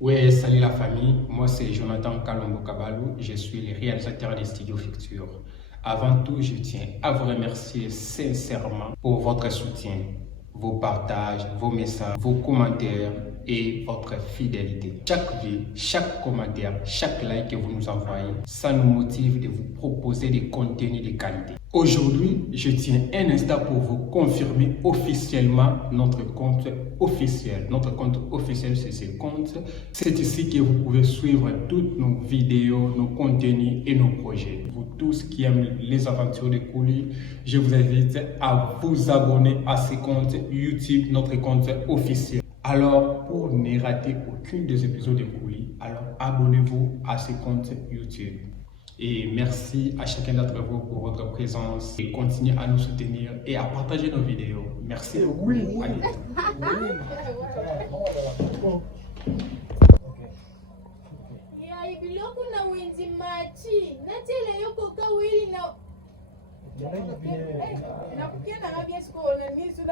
Ouais, salut la famille, moi c'est Jonathan Kalombo Kabalou, je suis le réalisateur des studios Ficture. Avant tout, je tiens à vous remercier sincèrement pour votre soutien, vos partages, vos messages, vos commentaires et votre fidélité. Chaque vie, chaque commentaire, chaque like que vous nous envoyez, ça nous motive de vous proposer des contenus de qualité. Aujourd'hui, je tiens un instant pour vous confirmer officiellement notre compte officiel. Notre compte officiel, c'est ce compte. C'est ici que vous pouvez suivre toutes nos vidéos, nos contenus et nos projets. Vous tous qui aiment les aventures de Kouli, je vous invite à vous abonner à ce compte YouTube, notre compte officiel. Alors, pour ne rater aucun des épisodes de Kouli, alors abonnez-vous à ce compte YouTube. Et merci à chacun d'entre vous pour votre présence et continuez à nous soutenir et à partager nos vidéos. Merci beaucoup. Oui. Biloko na winzi machi natele yoko kawili na kukienda na biesko na nisu